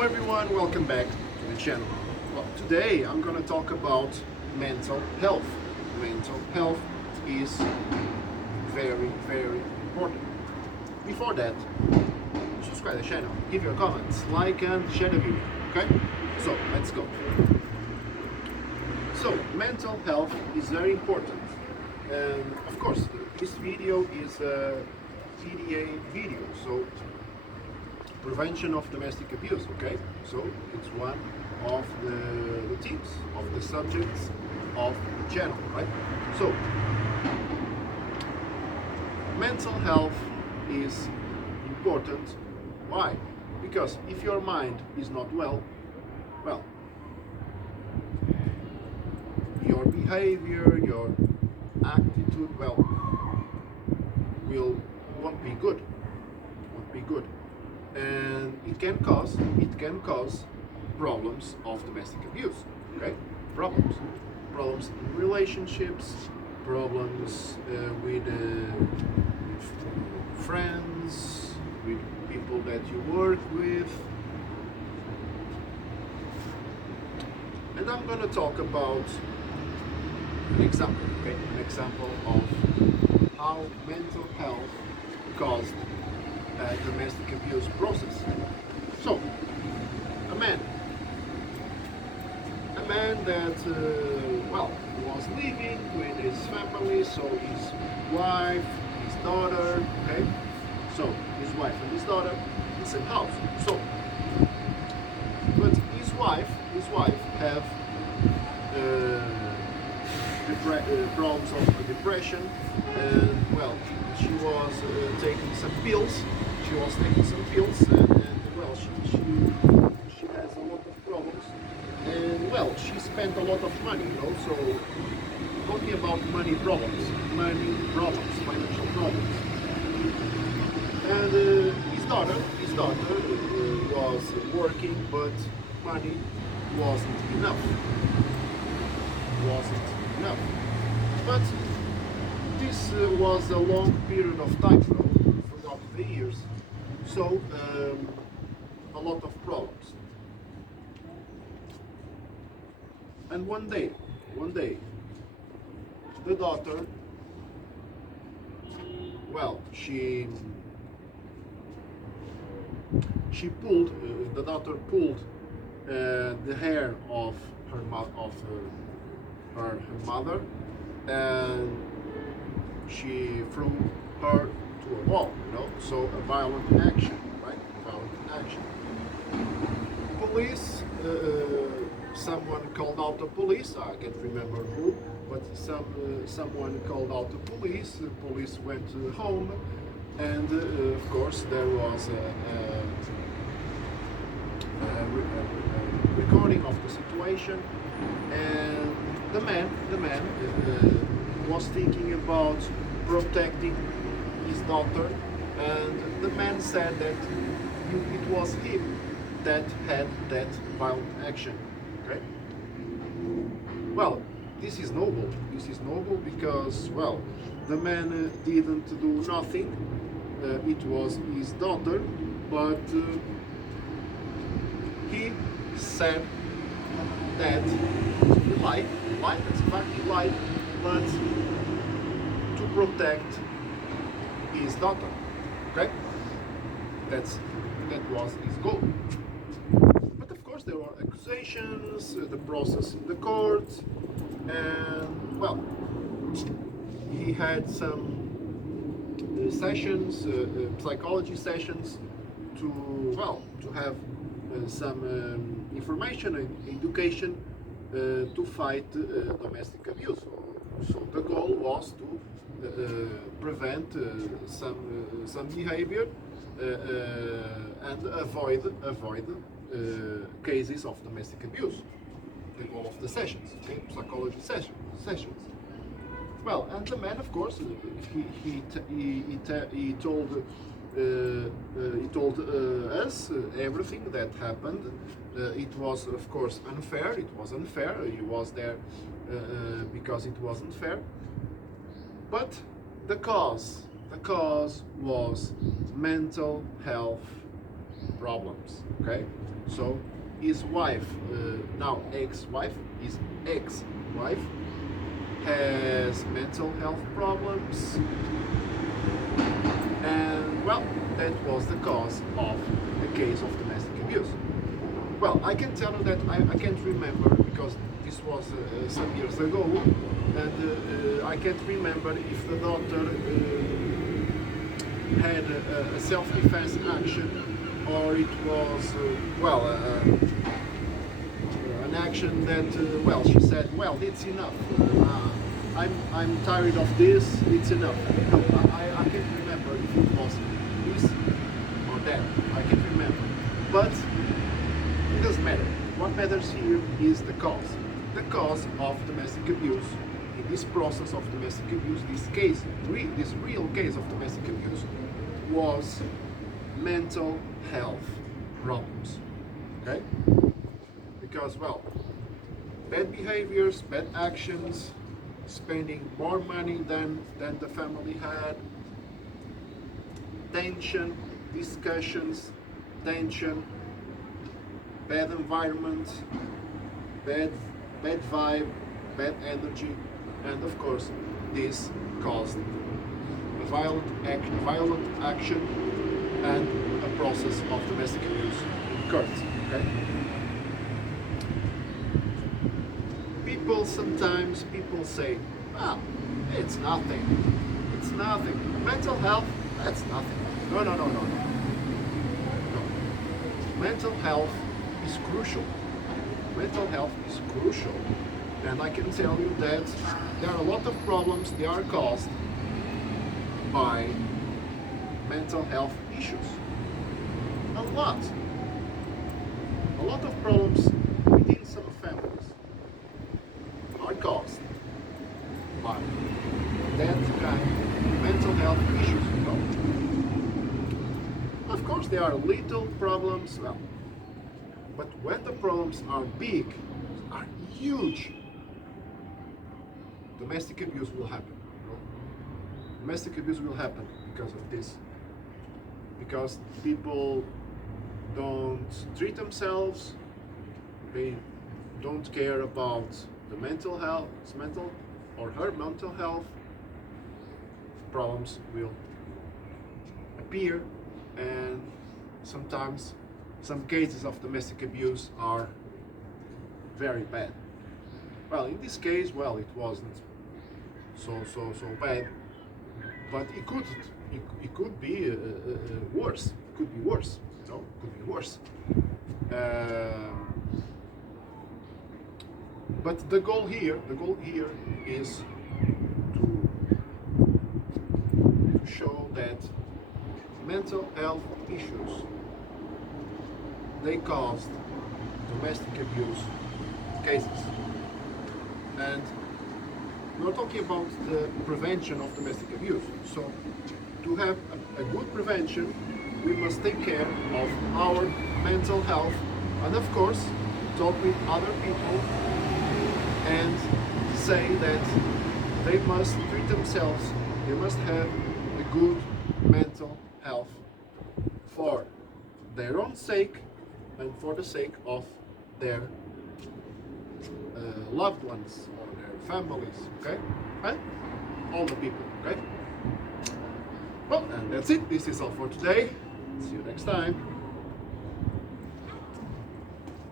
Hello everyone, welcome back to the channel. Well, today I'm gonna talk about mental health. Mental health is very, very important. Before that, subscribe to the channel, give your comments, like and share the video, okay? So, let's go. So, mental health is very important. And of course, this video is a PDA video, so prevention of domestic abuse, okay? So it's one of the themes, of the subjects of the channel, right? So mental health is important. Why? Because if your mind is not well, your behavior, your attitude, won't be good. Won't be good. And it can cause problems of domestic abuse, okay? Problems in relationships, problems with friends, with people that you work with. And I'm gonna talk about an example, okay? An example of how mental health caused domestic abuse process. So, a man that was living with his family, so his wife, his daughter, okay. So his wife and his daughter in the same house. So, but his wife have problems of depression, and she was taking some pills. She was taking some pills, and she has a lot of problems, and she spent a lot of money, So talking about money problems, financial problems, and his daughter was working, but money wasn't enough. But this was a long period of time, throughout the years. So a lot of problems. And one day, the daughter, the daughter pulled the hair of her mother, and she threw her to a wall, So a violent action, right? Violent action. Police, someone called out the police. I can't remember who, but someone called out the police. The police went home, and of course there was a recording of the situation, and the man was thinking about protecting his daughter, and the man said that it was him that had that violent action. Okay. Well, this is noble. This is noble because the man didn't do nothing. It was his daughter, but he said that he lied, that's a fact, he lied, but to protect his daughter, okay? That was his goal. But of course there were accusations, the process in the court, and he had some sessions, psychology sessions, to have some information and education to fight domestic abuse. So the goal was to prevent some behavior and avoid cases of domestic abuse. The goal of the sessions, okay, psychology sessions. Well, and the man, of course, he told us everything that happened. It was, of course, unfair. It was unfair. He was there because it wasn't fair. But the cause was mental health problems. Okay, so his wife, now ex-wife, his ex-wife has mental health problems, and well, that was the cause of the case of domestic abuse. Well, I can tell you that I can't remember because this was some years ago, and I can't remember if the daughter had a self-defense action or it was, an action that, she said, well, it's enough. I'm tired of this, it's enough. No, I can't remember if it was this or that. I can't remember. But it doesn't matter. What matters here is the cause. The cause of domestic abuse. In this process of domestic abuse, this real case of domestic abuse was mental health problems. Okay? Because, well, bad behaviors, bad actions, spending more money than the family had, tension, discussions, tension, bad environment, bad vibe, bad energy, and of course, this caused a violent action and a process of domestic abuse occurred. Okay? Sometimes people say, "Ah, it's nothing. It's nothing. Mental health, that's nothing." No. Mental health is crucial. Mental health is crucial. And I can tell you that there are a lot of problems that are caused by mental health issues. A lot. A lot of problems within some families are caused by that kind of mental health issues. Of course, there are little problems, but when the problems are big, are huge, domestic abuse will happen. Domestic abuse will happen because of this. Because people don't treat themselves, they don't care about the mental health, her mental health, problems will appear, and sometimes some cases of domestic abuse are very bad. Well, in this case, it wasn't so bad, but it could be worse. It could be worse. Could be worse. But the goal here is to show that mental health issues, they caused domestic abuse cases. And we're talking about the prevention of domestic abuse. So to have a good prevention, we must take care of our mental health and of course talk with other people and say that they must treat themselves, they must have a good mental health for their own sake and for the sake of their loved ones or their families, okay? And all the people, okay? Well, and that's it. This is all for today. See you next time.